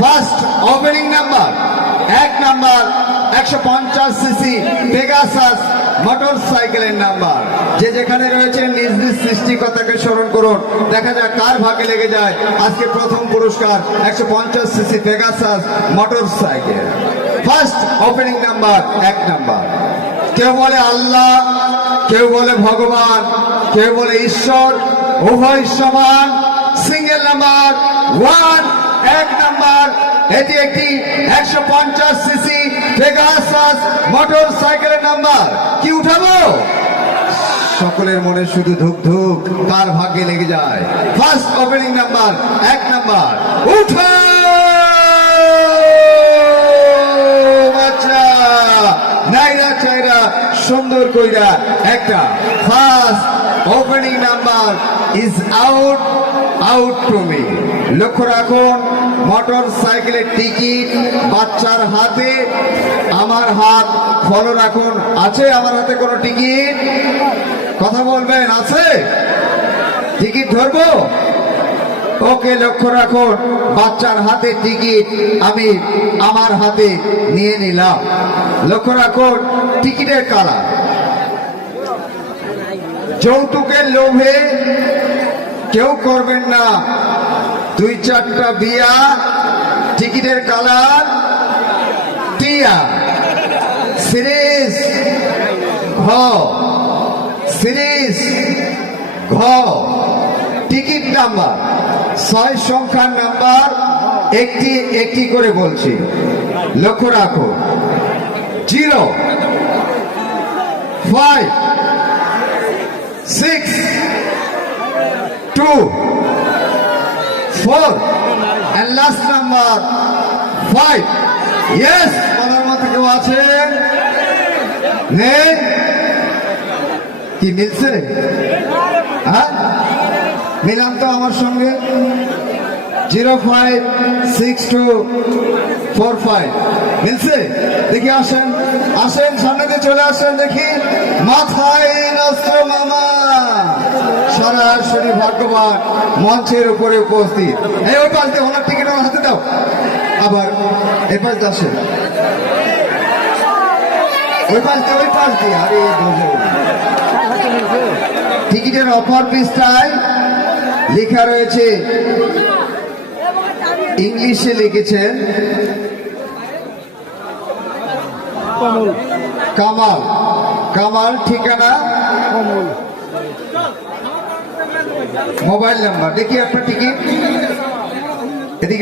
First opening number এক number একশো পঞ্চাশ সিসি পেগাসাস মোটর সাইকেলের নাম্বার যে যেখানে রয়েছে, নিজ নিজ সৃষ্টিকর্তাকে স্মরণ করুন। দেখা যাক কার ভাগে লেগে যায় আজকে প্রথম পুরস্কার, একশো পঞ্চাশ CC Pegasus motorcycle first opening number এক নাম্বার কেউ বলে আল্লাহ, কেউ বলে ভগবান, কেউ বলে ঈশ্বর, উভয় সমান। সিঙ্গেল নাম্বার ওয়ান এক নাম্বার, এটি একটি একশো পঞ্চাশ সিসি পেগাসাস মোটর সাইকেলের নাম্বার। কি উঠাবো? সকলের মনে শুধু ধুক ধুক কার ভাগ্যে লেগে যায়। ফার্স্ট ওপেনিং নাম্বার, এক নাম্বার। উঠো! নাইরা চাইরা, সুন্দর কইরা একটা। First opening number is out out to me লক্ষ্য রাখুন মোটর সাইকেলের টিকিট বাচ্চার হাতে, আমার হাত ফলো রাখুন। আছে আমার হাতে কোনো টিকিট কথা বলবেন, আছে? টিকিট ধরবো? ওকে লক্ষ্য রাখুন, বাচ্চার হাতে টিকিট আমি আমার হাতে নিয়ে নিলাম। লক্ষ্য রাখুন টিকিটের কালার যৌতুকের লোভে কেউ করবেন না। দুই চারটা বিয়া, টিকিটের কালার, টিয়া। সিরিজ, ঘ। সিরিজ, ঘ। টিকিট নাম্বার, ছয় সংখ্যার নাম্বার, একটি একটি করে বলছি। লক্ষ্য রাখো। Zero, five, six two four and last number five yes বলার মতো কেউ আছে? নেই? কি, মিলছে? হ্যাঁ? মিলাম তো আমার সঙ্গে। Zero five six two four five. মিলছে? দেখি আসেন। আসেন, সামনে চলে আসেন, দেখি। মাথায় নস্ত্র মামা। সরাসরি ভাগ্যবান মঞ্চের উপরে উপস্থিত। এই ওই পাশে ওনার টিকিট আমার হাতে দাও। আবার এই পাশ আসেন। ওই পাশ ওই পাশ দিয়ে। আরে টিকিটের অপর পৃষ্ঠায় লেখা রয়েছে, ইংলিশে লিখেছেন, কামাল। কামাল ঠিকানা? Mobile number. দেখি আপনার টিকিট এদিকে